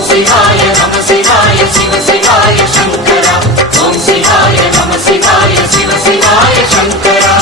ஓம் சிவாய நம சிவாய சிவ சிவாய சங்கரா. ஓம் சிவாய நம சிவாய சிவ சிவாய சங்கரா.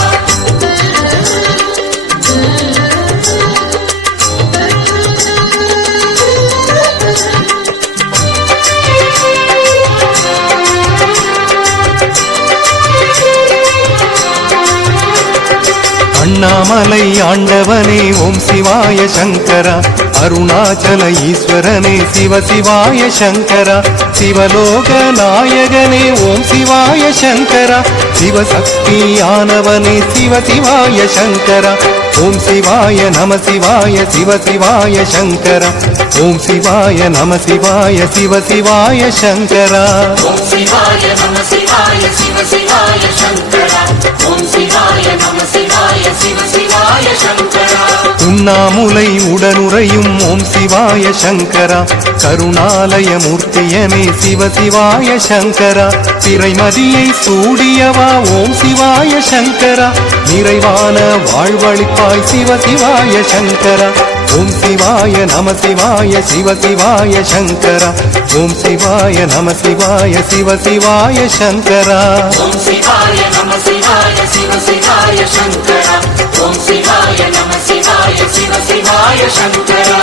அண்ணாமலை ஆண்டவனே ஓம் சிவாய சங்கரா. அருணாச்சல ஈஸ்வரனே சிவ சிவாய சங்கரா. சிவலோக நாயகனே ஓம் சிவாய சங்கரா. சிவசக்தியானவனே சிவ சிவாய சங்கரா. ஓம் சிவாய நம சிவாய சிவ சிவாய சங்கரா. ஓம் சிவாய நம சிவாய சிவ சிவாய சங்கரா. ஓம் சிவாய நம சிவாய சிவ சிவாய சங்கரா. ஓம் சிவாய நம சிவாய சிவ சிவாய சங்கரா. உண்ணாமுலை உடனுறையும் ஓம் சிவாய சங்கரா. கருணாலய மூர்த்தியனே சிவ சிவாய சங்கரா. திரைமதியை சூடியவா ஓம் சிவாய சங்கரா. நிறைவான வாழ்வழிப்பாய் சிவ சிவாய சங்கரா. ஓம் சிவாய நம சிவாய சிவ சிவாய சங்கரா. ஓம் சிவாய நம சிவாய சிவ சிவாய சங்கரா. ஓம் சிவாய நம சிவாய சிவ சிவாய சங்கரா. ஓம் சிவாய நம சிவாய சிவ சிவாய சங்கரா.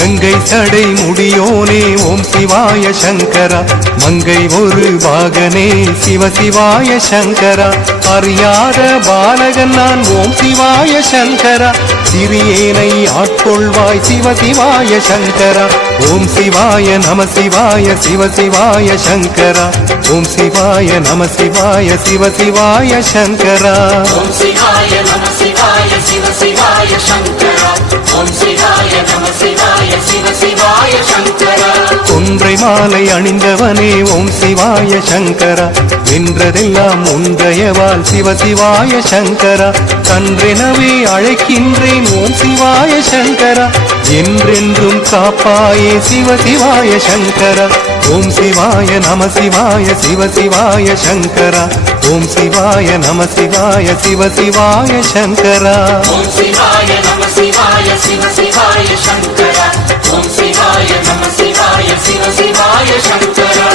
கங்கை சடை முடியோனே ஓம் சிவாய சங்கரா. மங்கை ஒரு பாகனே சிவ சிவாய சங்கரா. அறியாத பாலகன் நான் ஓம் சிவாய சங்கரா. சிறியேனை ஆட்கொள்வாய் சிவ சிவாய சங்கரா. ஓம் சிவாய நம சிவாய சிவ சிவாய சங்கரா. ஓம் சிவாய நம சிவாய சிவ சிவாய சங்கரா. ஓம் சிவாய நம சிவாய சிவ சிவாய சங்கரா. ஓம் சிவாய நம சிவாய சிவ சிவாய சங்கரா. ஒன்றை மாலை அணிந்தவனே ஓம் சிவாய சங்கரா. வென்றதெல்லாம் ஒன்றையவால் சிவ சிவாய சங்கரா. கன்றெனவே அழைக்கின்றேன் ஓம் சிவாய சங்கரா. என்றென்றும் காப்பாயே சிவ சிவாய சங்கரா. ஓம் சிவாய நம சிவாய சிவ சிவாய சங்கரா. ஓம் சிவாய நம சிவாய சிவ சிவாய சங்கரா. ஓம் சிவாய நம சிவாய சிவ சிவாய சங்கரா. ஓம் சிவாய நம சிவாய சிவ சிவாய சங்கரா.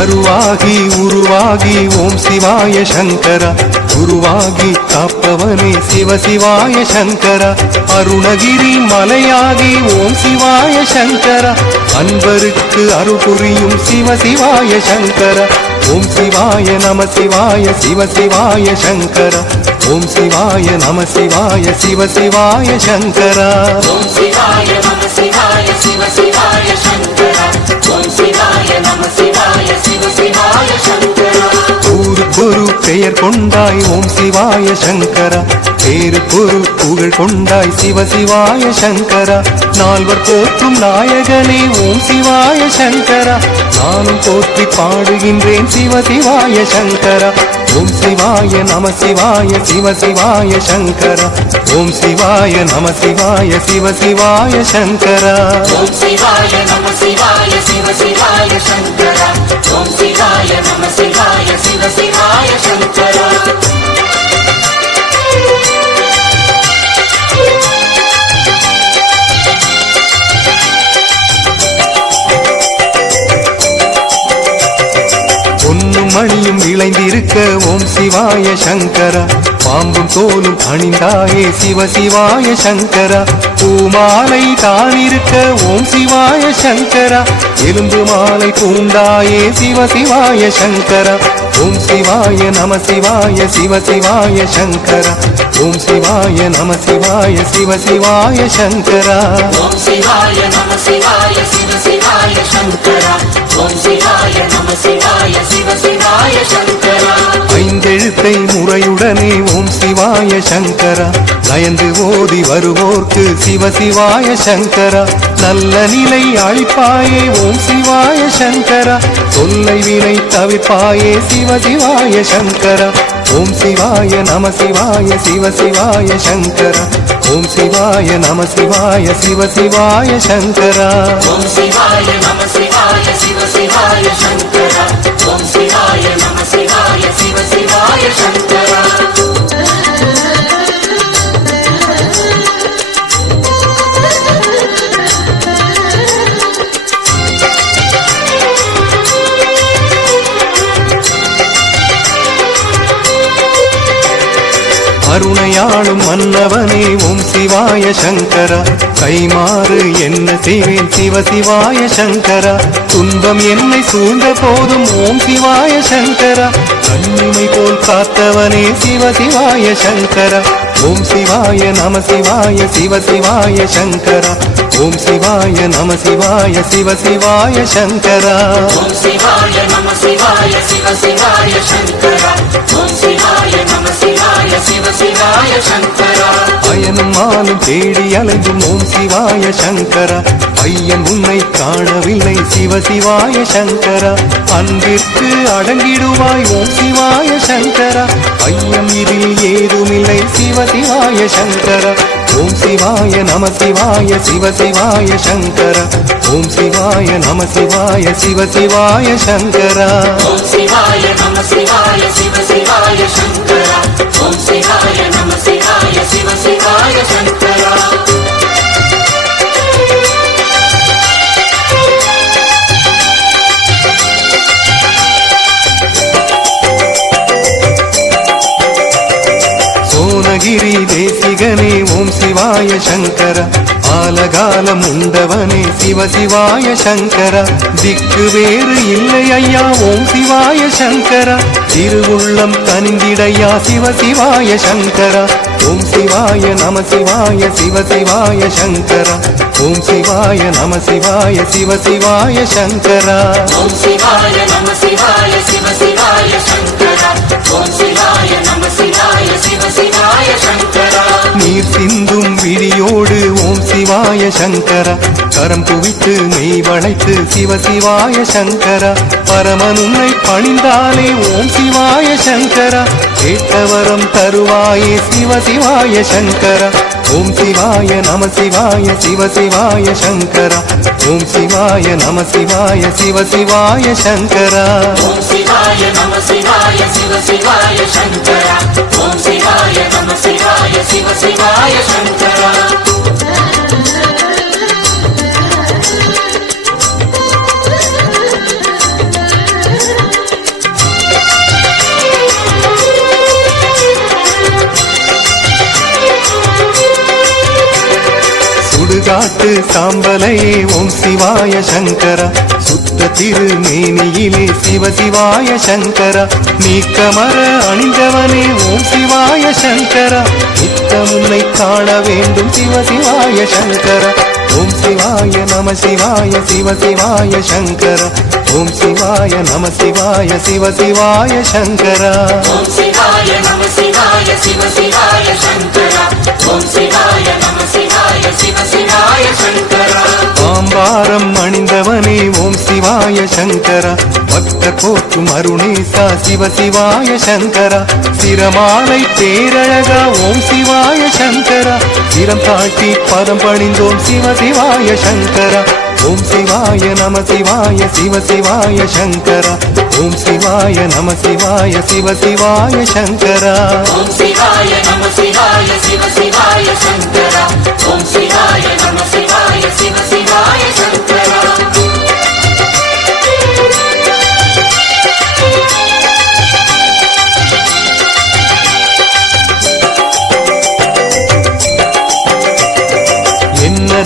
அருவாகி உருவாகி ஓம் சிவாய சங்கரா. குருவாகி காப்பவனே சிவ சிவாய சங்கரா. அருணகிரி மலையாகி ஓம் சிவாய சங்கரா. அன்பருக்கு அருள் புரியும் சிவ சிவாய சங்கரா. ஓம் சிவாய நம சிவாய சிவ சிவாய சங்கரா. ஓம் சிவாய நம சிவாய சிவ சிவாய சங்கரா. ஓம் சிவாய நம சிவாய சிவ சிவாய சங்கரா. ஓம் சிவாய நம சிவாய சிவ சிவாய சங்கரா. ஊருக்கொரு பெயர் கொண்டாய் ஓம் சிவாய சங்கரா. பேருக்கொரு புகழ் கொண்டாய் சிவ சிவாய சங்கரா. நால்வர் போற்றும் நாயகனே ஓம் சிவாய சங்கரா. நானும் போற்றி பாடுகின்றேன் சிவ சிவாய சங்கரா. ஓம் சிவாய நம சிவாய சிவ சிவாய சங்கரா. ஓம் சிவாய நம சிவாய சிவ சிவாய சங்கரா. ஓம் சிவாய நம சிவாய சிவ சிவாய சங்கரா. ஓம் சிவாய நம சிவாய சிவ சிவாய சங்கரா. பொன்னும் மணியும் விளைந்திருக்க ஓம் சிவாய சங்கரா. பாம்பும் தோலும் அணிந்தாயே சிவ சிவாய சங்கரா. பூமாலை தானிருக்க ஓம் சிவாய சங்கரா. எலும்பு மாலை பூண்டாயே சிவ சிவாய சங்கரா. ஓம் சிவாய நம சிவாய சிவ சிவாய சங்கரா. ஓம் சிவாய நம சிவாய சிவ சிவாய சங்கரா. ஓம் சிவாய நம சிவாய சிவ சிவாய சங்கரா. ஓம் சிவாய நம சிவாய சிவ சிவாய சங்கரா. ஐந்தெழுத்தை முறையுடனே ஓம் சிவாய சிவாய சங்கரா நயந்து ஓதி வருவோர்க்கு சிவ சிவாய சங்கரா நல்ல நிலை அளிப்பாயே ஓம் சிவாய சங்கரா தொல்லை வினை தவிர்ப்பாயே சிவ சிவாய சங்கரா ஓம் சிவாய நம சிவாய சிவ சிவாய சங்கரா ஓம் சிவாய நம சிவாய சிவ சிவாய சங்கரா ஓம் சிவாய நம சிவாய சிவ சிவாய சங்கரா ஓம் சிவாய நம சிவாய சிவ சிவாய சங்கரா அருணையாளும் மன்னவனே ஓம் சிவாய சங்கரா கைமாறு என்ன செய்வேன் சிவ சிவாய சங்கரா துன்பம் என்னை சூழ்ந்த போதும் ஓம் சிவாய சங்கரா கண்ணிமை போல் காத்தவனே சிவ சிவாய சங்கரா ஓம் சிவாய நம சிவாய சிவ சிவாய சங்கரா ஓம் சிவாய நம சிவாய சிவ சிவாய சங்கரா ஓம் சிவாய நம சிவாய சிவ சிவாய சங்கரா ஓம் சிவாய நம சிவாய சிவ சிவாய சங்கரா பயனும் மாலும் தேடி அலைந்தும் ஓம் சிவாய சங்கரா ஐயன் உன்னை காணவில்லை சிவ சிவாய சங்கரா அன்பிற்கு அடங்கிடுவாய் ஓம் சிவாய சங்கரா ஐயம் இதில் ஏதுமில்லை சிவ சிவாய சங்கரா ஓம் சிவாய நம சிவாய சிவ சிவாய சங்கரா ஓம் சிவாய நம சிவாய சிவ சிவாய சங்கரா ஓம் சிவாய நம சிவாய சிவ சிவாய சங்கரா ஓம் சிவாய நம சிவாய சிவ சிவாய சங்கரா சோனகிரி தேசிகனே ஓம் சிவாய சங்கரா ஆலகாலம் உண்டவனே சிவ சிவாய சங்கரா திக்கு வேறு இல்லை ஐயா ஓம் சிவாய சங்கரா திருவுள்ளம் கனிந்திடையா சிவ சிவாய சங்கரா ஓம் சிவாய நம சிவாய சிவ சிவாய சங்கரா ஓம் சிவாய நம சிவாய சிவ சிவாய சங்கரா ஓம் சிவாய நம சிவாய சிவ சிவாய சங்கரா ஓம் சிவாய நம சிவாய சிவ சிவாய சங்கரா நீர் சிந்தும் விழியோடு ஓம் சிவாய சங்கரா கரம் குவித்து மெய் வளைத்து சிவ சிவாய சங்கரா பரமன் உன்னை பணிந்தாலே ஓம் சிவாய சங்கரா கேட்டவரம் தருவாயே சிவ சிவாய சங்கரா ஓம் சிவாய நம சிவாய சிவ சிவாய சங்கரா ஓம் சிவாய நம சிவாய சிவ சிவாய சங்கரா ஓம் சிவாய நம சிவாய சிவ சிவாய சங்கரா ஓம் சிவாய நம சிவாய சிவ சிவாய சங்கரா சுடுகாட்டு சாம்பலையே ஓம் சிவாய சங்கரா சுத்த திருமேனியிலே சிவ சிவாய சங்கரா நீக்கமர அணிந்தவனே ஓம் சிவாய சங்கரா நித்தம் உன்னை காண வேண்டும் சிவ சிவாய சங்கரா ஓம் சிவாய நம சிவாய சிவ சிவாய சங்கரா ஓம் சிவாய நம சிவாய சிவ சிவாய சங்கரா ஓம் சிவாய நம சிவாய சிவ சிவாய சங்கரா ஓம் சிவாய நம சிவாய சிவ சிவாய சங்கரா ஆம்பாரம் அணிந்தவனே ஓம் சிவாய சங்கரா பக்த போற்றும் அருணேசா சிவ சிவாய சங்கரா சிரமாலை பேரழகா ஓம் சிவாய சங்கரா சிரம் தாழ்த்தி பதம் பணிந்தோம் சிவ சிவாய சங்கரா ஓம் சிவாய நம சிவாய சிவ சிவாய சங்கரா ஓம் சிவாய நம சிவாய சிவ சிவாய சங்கரா ஓம் சிவாய நம சிவாய சிவ சிவாய சங்கரா ஓம் சிவாய நம சிவாய சிவ சிவாய சங்கரா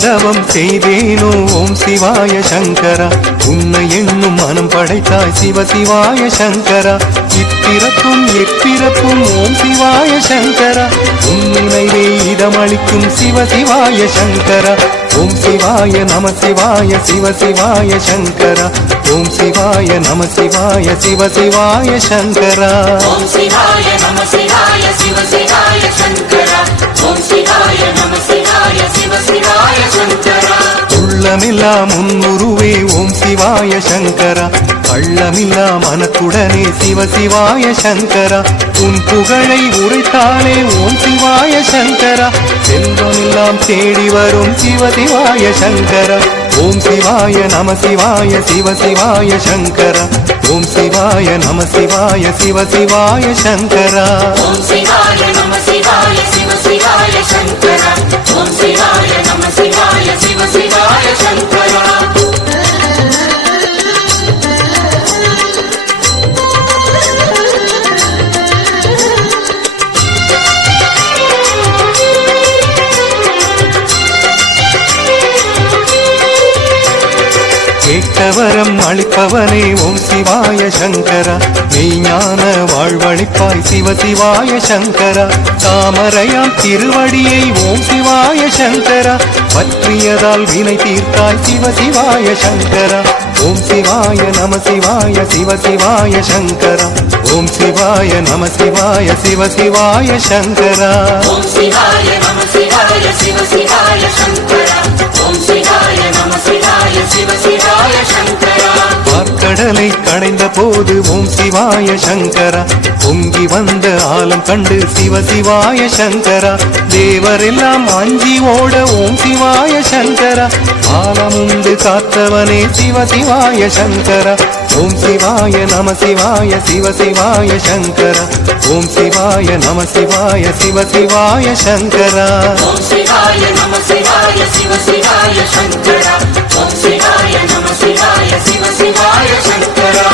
தவம் செய்தேனோ ஓம் சிவாய சங்கரா உன்னை எண்ணும் மனம் படைத்தாய் சிவ சிவாய சங்கரா இப்பிறப்பும் எப்பிறப்பும் ஓம் சிவாய சங்கரா உன் நினைவே இதமளிக்கும் சிவ சிவாய சங்கரா ஓம் சிவாய நம சிவாய சிவ சிவாய சங்கரா ஓம் சிவாய நம சிவாய சிவ சிவாய சங்கரா ஓம் சிவாய நம சிவாய சிவ சிவாய சங்கரா ஓம் சிவாய நம சிவாய சிவ சிவாய சங்கரா உள்ளமில்லா முன்னுருவே ஓம் சிவாய சங்கரா கள்ளமில்லா மனத்துடனே சிவ சிவாய சங்கரா உன் புகழை உரைத்தாலே ஓம் சிவாய சங்கரா செல்வமெல்லாம் தேடி வரும் சிவ சிவாய சங்கரா ஓம் சிவாய நம சிவாய சிவ சிவாய சங்கரா ஓம் சிவாய நம சிவாய சிவ சிவாய சங்கரா ஓம் சிவாய நம சிவாய சிவ சிவாய சங்கரா ஓம் சிவாய நம சிவாய சிவ சிவாய சங்கரா கேட்டவரம் அளிப்பவனே ஓம் சிவாய சங்கரா மெய்ஞான வாழ்வழிப்பாய் சிவ சிவாய சங்கரா தாமரையாம் திருவடியை ஓம் சிவாய சங்கரா பற்றியதால் வினை தீர்த்தாய் சிவ சிவாய சங்கரா ஓம் சிவாய நம சிவாய சிவ சிவாய சங்கரா ஓம் சிவாய நம சிவாய சிவ சிவாய சங்கரா ஓம் சிவாய நம சிவாய சிவ சிவாய சங்கரா ஓம் சிவாய நம சிவாய சிவ சிவாய சங்கரா பார்க்கடலை கடைந்த போது ஓம் சிவாய சங்கரா பொங்கி வந்த ஆலம் கண்டு சிவ சிவாய சங்கரா தேவரெல்லாம் அஞ்சி ஓட ஓம் சிவாய சங்கரா ஆலமுண்டு காத்தவனே சிவ சிவாய சங்கரா ஓம் சிவாய நம சிவாய சிவ சிவாய சங்கரா ஓம் சிவாய நம சிவாய சிவ சிவாய சங்கரா ஓம் சிவாய நம சிவாய சிவ சிவாய சங்கரா ஓம் சிவாய நம சிவாய சிவ சிவாய சங்கரா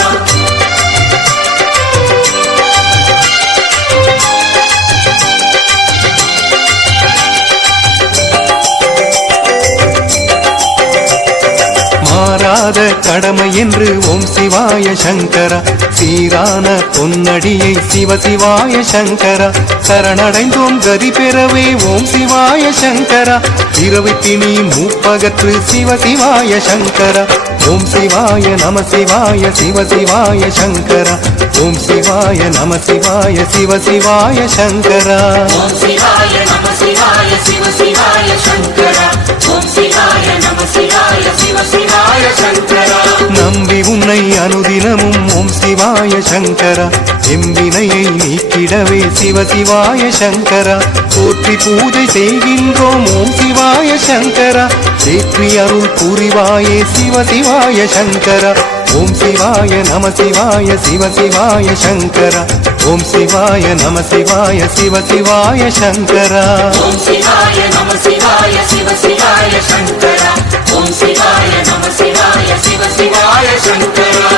மாறாத கடமை என்று ஓம் சிவாய சங்கரா சீரான பொன்னடியை சிவ சிவாய சங்கரா சரணடைந்தோம் கதி பெறவே ஓம் சிவாய சங்கரா இரவு பிணி மூப்பகற்று சிவ சிவாய சங்கரா ஓம் சிவாய நம சிவாய சிவ சிவாய சங்கரா ஓம் சிவாய நம சிவாய சிவ சிவாய சங்கரா ஓம் சிவாய நம சிவாய சிவ சிவாய சங்கரா ஓம் சிவாய நம சிவாய சிவ சிவாய சங்கரா நம்பி உன்னை அனுதினமும் ஓம் சிவாய சங்கரா எம்பினையை நீக்கிடவே சிவ சிவாய சங்கரா போற்றி பூஜை செய்கின்றோம் ஓம் சிவாய சங்கரா சேற்றி அருள் புரிவாயே சிவ சிவாய சங்கரா ஓம் சிவாய நம சிவாய சிவ சிவாய சங்கரா ஓம் சிவாய நம சிவாய சிவ சிவாய சங்கரா ஓம் சிவாய நம சிவாய சிவ சிவாய சங்கரா ஓம் சிவாய நம சிவாய சிவ சிவாய சங்கரா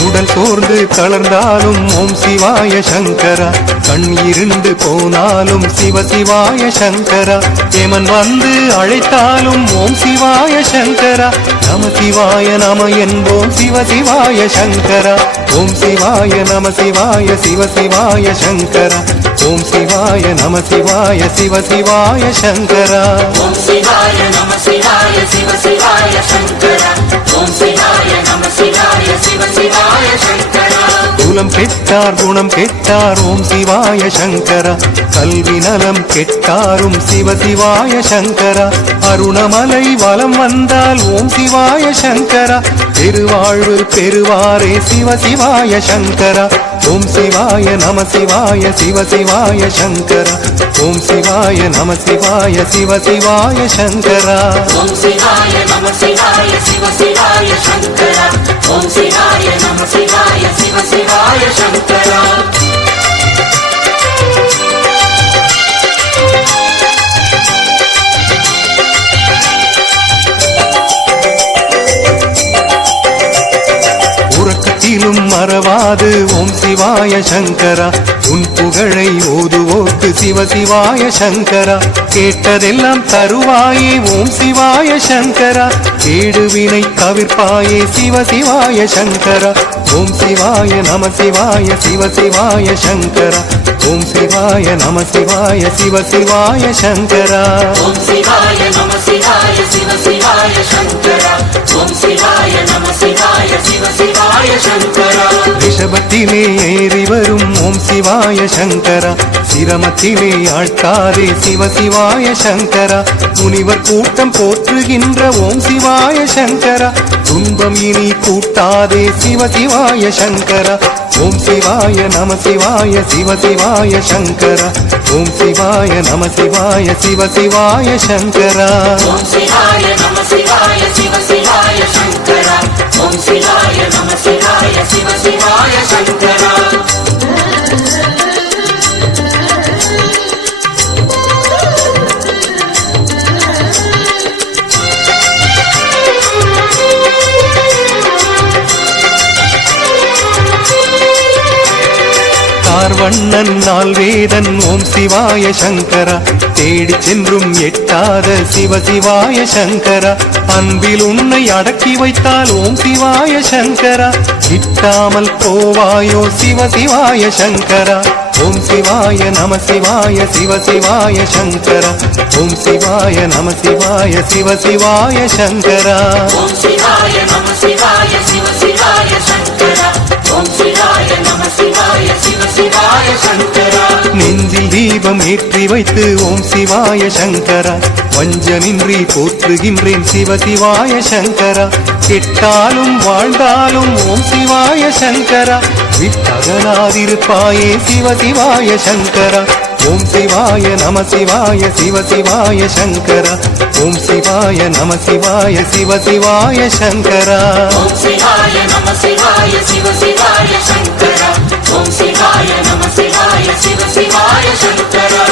உடல் சோர்ந்து தளர்ந்தாலும் ஓம் சிவாய சங்கரா கண் இருண்டு போனாலும் சிவ சிவாய சங்கரா ஏமன் வந்து அழைத்தாலும் ஓம் சிவாய சங்கரா நம சிவாய நம என்போம் சிவ சிவாய சங்கரா ஓம் சிவாய நம சிவாய சிவ சிவாய சங்கரா ஓம் சிவாய நம சிவாய சிவ சிவாய சங்கரா ஓம் சிவாய நம சிவாய சிவ சிவாய சங்கரா ஓம் சிவாய நம சிவாய சிவ சிவாய சங்கரா குலம் கெட்டார் குணம் கெட்டார் ஓம் சிவாய சங்கரா கல்வி நலம் கெட்டாரும் சிவ சிவாய சங்கரா அருணமலை வலம் வந்தால் ஓம் சிவாய சங்கரா பெருவாழ்வு பெறுவாரே சிவ சிவாய சங்கரா ஓம் சிவாய நம சிவாய சிவ சிவாய சங்கரா ஓம் சிவாய நம சிவாய சிவ சிவாய சங்கரா ஓம் சிவாய நம சிவாய சிவ சிவாய சங்கரா ஓம் சிவாய நம சிவாய சிவ சிவாய சங்கரா உறக்கத்திலும் மறவாது ஓம் சிவாய சங்கரா உன் புகழை ஓதுவோர்க்கு சிவ சிவாய சங்கரா கேட்டதெல்லாம் தருவாயே ஓம் சிவாய சங்கரா கேடுவினை தவிர்ப்பாயே சிவ சிவாய சங்கரா ஓம் சிவாய நம சிவாய சிவ சிவாய சங்கரா ஓம் சிவாய நம சிவாய சிவ சிவாய சங்கரா ஓம் சிவாய நம சிவாய சிவ சிவாய சங்கரா ஓம் சிவாய நம சிவாய சிவ சிவாய சங்கரா ரிஷபத்திலே ஏறி வரும் ஓம் சிவாய சங்கரா சிரமத்திலே ஆழ்த்தாரே சிவ சிவாய சங்கரா முனிவர் கூட்டம் போற்றுகின்ற ஓம் சிவாய சங்கரா துன்பம் இனி கூட்டாதே சிவ சிவாய சங்கரா ஓம் சிவாய நம சிவாய சிவ சிவாய சங்கரா ஓம் சிவாய நம சிவாய சிவ சிவாய சங்கரா ஓம் சிவாய நம சிவாய சிவ சிவாய சங்கரா ஓம் சிவாய நம சிவாய சிவ சிவாய சங்கரா வண்ணன் நாள் வேதன் ஓம் சிவாய சங்கரா தேடி சென்றும் எட்டாத சிவ சிவாய சங்கரா அன்பில் உன்னை அடக்கி வைத்தால் ஓம் சிவாய சங்கரா கிட்டாமல் போவாயோ சிவ சிவாய சங்கரா ஓம் சிவாய நம சிவாய சிவ சிவாய சங்கரா ஓம் சிவாய நம சிவாய சிவ சிவாய சங்கரா ஓம் சிவாய நம சிவாய சிவ சிவாய சங்கரா ஓம் சிவாய நம சிவாய சிவ சிவாய சங்கரா நெஞ்சில் தீபம் ஏற்றி வைத்து ஓம் சிவாய சங்கரா வஞ்சமின்றி போற்றுகின்றேன் சிவ சிவாய சங்கரா கெட்டாலும் வாழ்ந்தாலும் ஓம் சிவாய சங்கரா விட்டகனாதிருப்பாயே சிவ சிவாய சங்கரா ஓம் சிவாய நம சிவாய சிவ சிவாய சங்கரா ஓம் சிவாய நம சிவாய சிவ சிவாய சங்கரா ஓம் சிவாய நம சிவாய சிவ சிவாய சங்கரா ஓம் சிவாய நம சிவாய சிவ சிவாய சங்கரா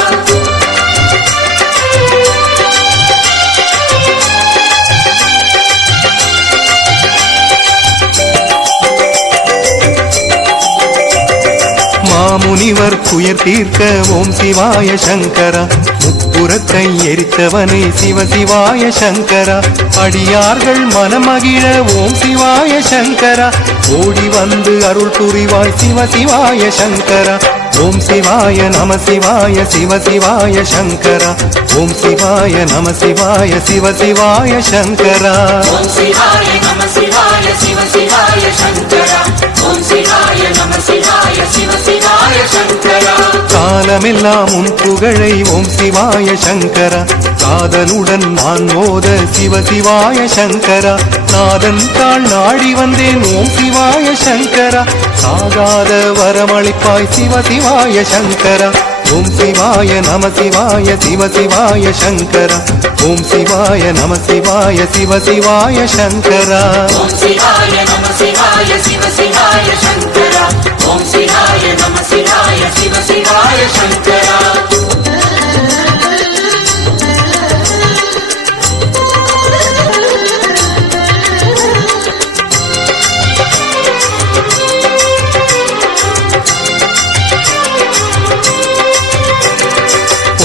மாமுனிவர் துயர் தீர்க்க ஓம் சிவாய சங்கரா முப்புறத்தை எரித்தவனே சிவ சிவாய சங்கரா அடியார்கள் மனமகிழ ஓம் சிவாய சங்கரா ஓடி வந்து அருள் புரிவாய் சிவ சிவாய சங்கரா ஓம் சிவாய நம சிவாய சிவ சிவாய சங்கரா ஓம் சிவாய நம சிவாய சிவ சிவாய சங்கரா ஓம் சிவாய நம சிவாய சிவ சிவாய சங்கரா ஓம் சிவாய நம சிவாய சிவ சிவாய சங்கரா காலமெல்லாம் உன் புகழை ஓம் சிவாய சங்கரா காதலுடன் நான் மோத சிவ சிவாய சங்கரா நாதன் தாள் நாடி வந்தேன் ஓம் சிவாய சங்கரா சாகாத வரமளிப்பாய் சிவ சிவாய சங்கரா ஓம் சிவாய நம சிவாய சிவ சிவாய சங்கரா ஓம் சிவாய நம சிவாய சிவ சிவாய சங்கரா ஓம் சிவாய நம சிவாய சிவ சிவாய சங்கரா ஓம் சிவாய நம சிவாய சிவ சிவாய சங்கரா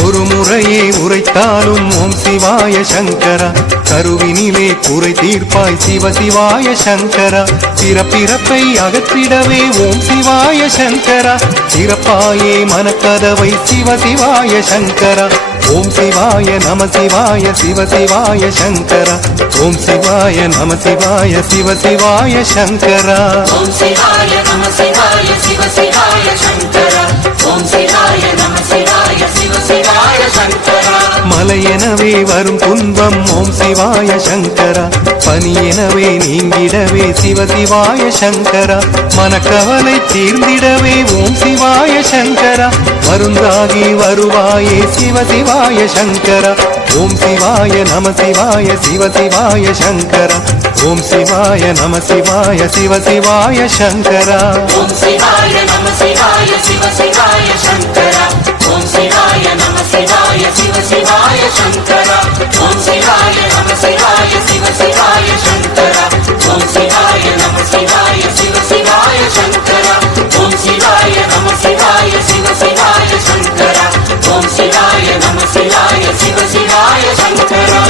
ஒரு முறையே உரைத்தாலும் ஓம் சிவாய சங்கரா கருவினிலே குறை தீர்ப்பாய் சிவ சிவாய சங்கரா பிறப்பிறப்பை அகற்றிடவே ஓம் சிவாய சங்கரா சிறப்பாயே மனக்கதவை சிவ சிவாய சங்கரா ஓம் சிவாய நம சிவாய சிவ சிவாய சங்கரா ஓம் சிவாய நம சிவாய சிவ சிவாய சங்கரா ஓம் சிவாய நம சிவாய சிவ சிவாய சங்கரா ஓம் சிவாய நம சிவாய சிவ சிவாய சங்கரா மலையெனவே வரும் துன்பம் ஓம் சிவாய சங்கரா பனியெனவே நீங்கிடவே சிவ சிவாய சங்கரா மனக்கவலை தீர்ந்திடவே ஓம் சிவாய சங்கரா மருந்தாகி வருவாயே சிவ சிவாய சங்கரா ஓம் சிவாய நம சிவாய சிவ சிவாய சங்கரா ஓம் சிவாய நம சிவாய சிவ சிவாய சங்கரா ஓம் சிவாய நம சிவாய சிவ சிவாய சங்கரா ஓம் சிவாய நம சிவாய சிவ சிவாய சங்கரா ஓம் சிவாய நம சிவாய சிவ சிவாய சங்கரா ஓம் சிவாய நம சிவாய சிவ சிவாய சங்கரா ஓம் சிவாய நம சிவாய சிவ சிவாய சங்கரா ஓம் சிவாய நம சிவாய சிவ சிவாய சங்கரா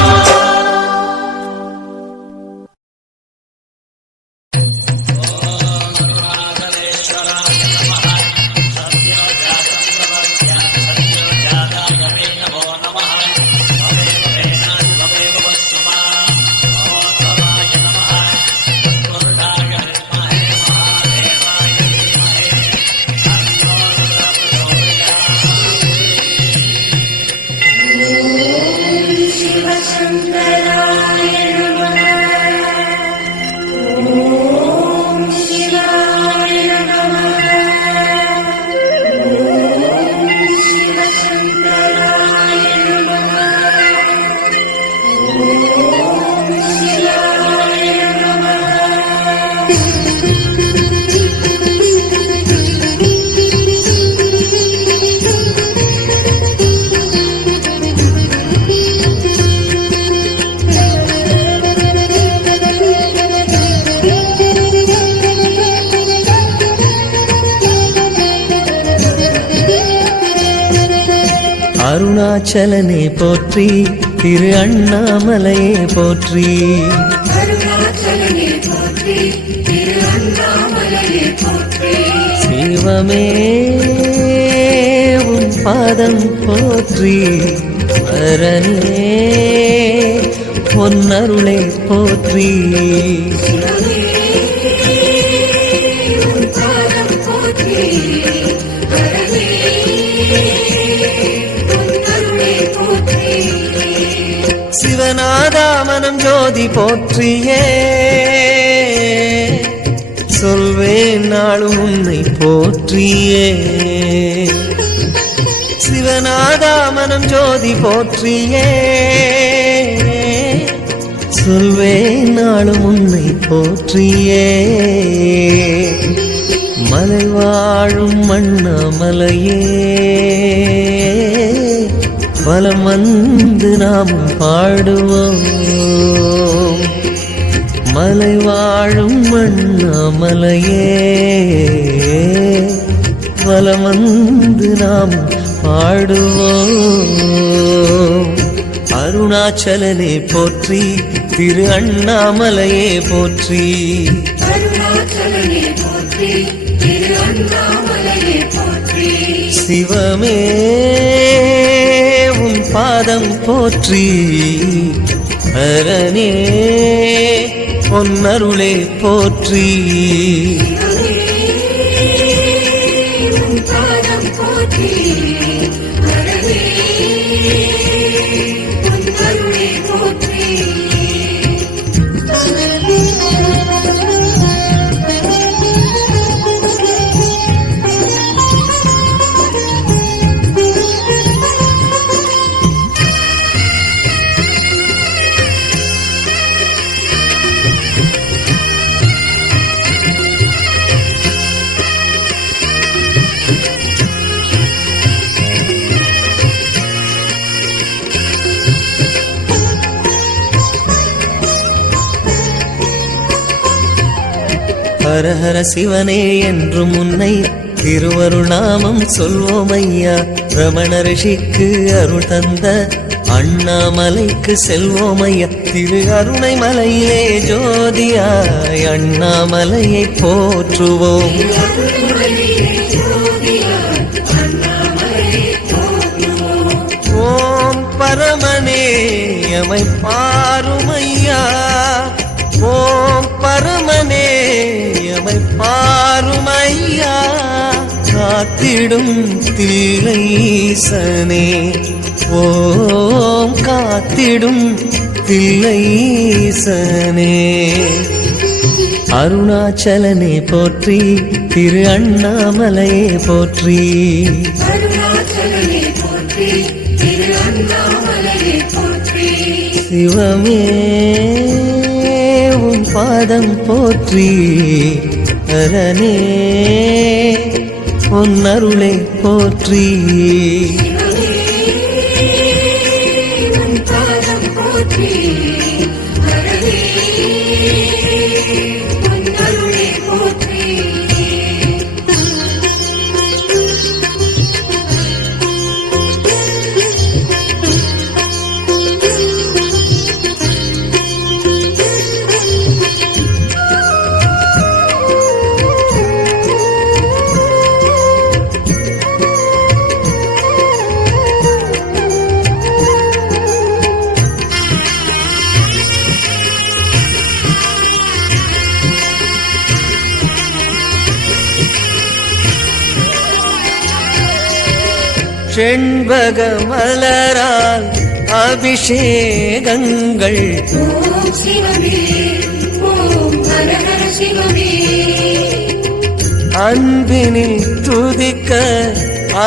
அருணாச்சலனே போற்றி, திரு அண்ணாமலையே போற்றி. அருணாச்சலனே போற்றி, திரு அண்ணாமலையே போற்றி. சிவமே உன் பாதம் போற்றி, அரனே பொன்னருளே போற்றி. சிவநாதா மனம் ஜோதி போற்றியே, சொல்வேன் நாளும் உன்னை போற்றியே. சிவநாதா மனம் ஜோதி போற்றியே, சொல்வேன் நாளும் உன்னை போற்றியே. மலை வாழும் அண்ணாமலையே, வலம் வந்து நாம் பாடுவோம். மலை வாழும் அண்ணாமலையே, வலம் வந்து நாம் பாடுவோம். அருணாச்சலனே போற்றி, திரு அண்ணாமலையே போற்றி. அருணாச்சலனே போற்றி, திரு அண்ணாமலையே போற்றி. சிவமே உன் பாதம் போற்றி, அரனே பொன்னருளே போற்றி. பாதம் போற்றி, அரவே பொன்னருளே போற்றி. ஹரஹர சிவனே என்றும் உன்னை திருவருள் நாமம் சொல்வோம் ஐயா. ரமண ரிஷிக்கு அருள் தந்த அண்ணாமலைக்கு செல்வோம் ஐயா. திரு அருணை மலையிலே ஜோதியாய் அண்ணாமலையை போற்றுவோம். ஓம் பரமனே எமை பாருமையா, ஓம் பரமனே எமை பாருமையா. காத்திடும் தில்லைசனே, ஓம் காத்திடும் தில்லைசனே. அருணாச்சலனே போற்றி, திரு அண்ணாமலையே போற்றி. அருணாச்சலனே போற்றி, திரு அண்ணாமலையே போற்றி. சிவமே உன் பாதம் போற்றி, அரனே பொன்னருளே போற்றி. பாதம் போற்றி, அரவே பொன்னருளே போற்றி. செண்பக மலரால் அபிஷேகங்கள், ஓம் சிவமே, ஓம் ஹரஹர சிவமே. அன்பினில் துதிக்க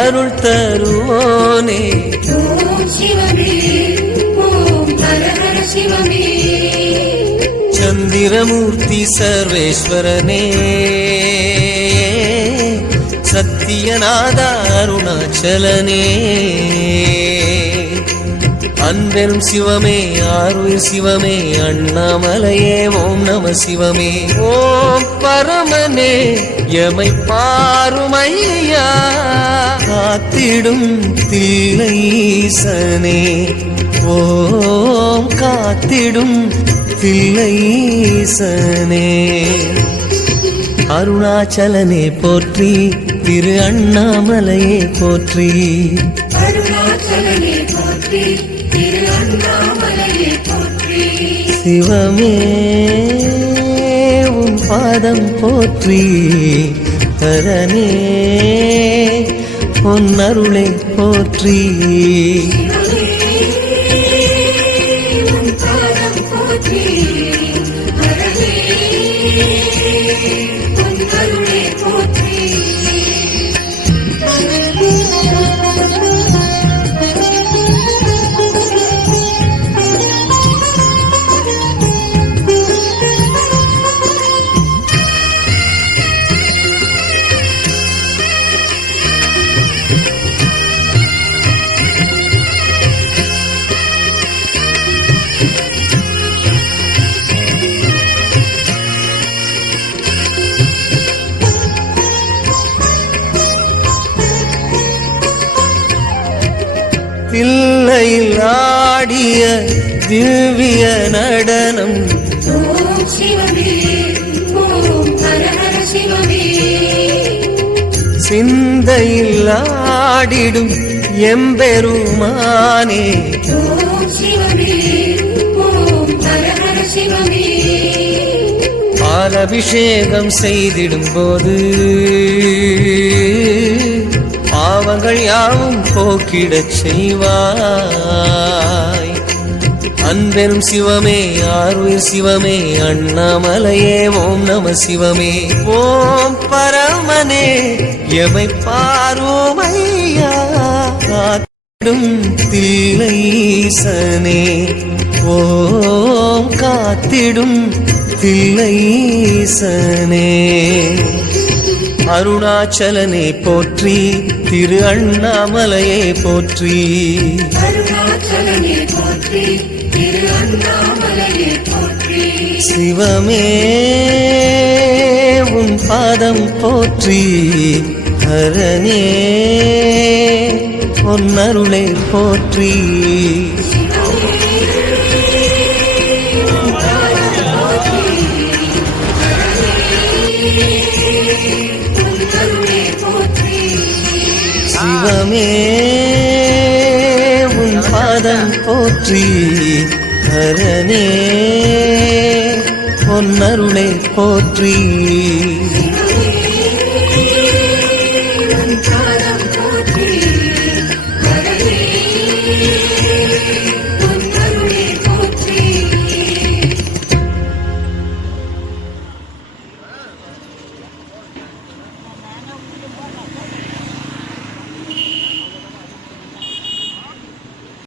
அருள் தருவோனே. ஓம் சிவமே, ஓம் ஹரஹர சிவமே. சந்திரமூர்த்தி சர்வேஸ்வரனே, சத்தியநாத அருணாச்சலனே. அன்பெரும் சிவமே, ஆருயிர் சிவமே, அண்ணாமலையே ஓம் நம சிவமே. ஓம் பரமனே எமை பாருமையா, காத்திடும் தில்லைசனே ஓம் காத்திடும் தில்லைசனே அருணாச்சலனே போற்றி திரு அண்ணாமலையே போற்றி அருணாச்சலனே போற்றி திரு அண்ணாமலையே போற்றி சிவமே உன் பாதம் போற்றி ஹரனே உன் அருளை போற்றி உன் பாதம் போற்றி ஹரனே உன் அருளை போற்றி தில்லையில் ஆடிய திவ்ய நடனம் ஓம் சிவமே ஓம் ஹர ஹர சிவமே சிந்தையில் ஆடிடும் எம்பெருமானே ஓம் சிவமே ஓம் ஹர ஹர சிவமே பாலபிஷேகம் செய்திடும் போது பாவங்கள் யாவும் போக்கிடச் செய்வாய் அன்பெரும் சிவமே ஆருயிர் சிவமே அண்ணாமலையே ஓம் நம சிவமே ஓம் பரமனே எமை பாருமையா காத்திடும் தில்லைசனே ஓம் காத்திடும் தில்லைசனே அருணாச்சலனே போற்றி திரு அண்ணாமலையே போற்றி அருணாச்சலனே போற்றி திரு அண்ணாமலையே போற்றி சிவமே உன் பாதம் போற்றி ஹரனே உன் அருளை போற்றி சிவமே உன் பாதம் போற்றி ஹரனே உன் அருளை போற்றி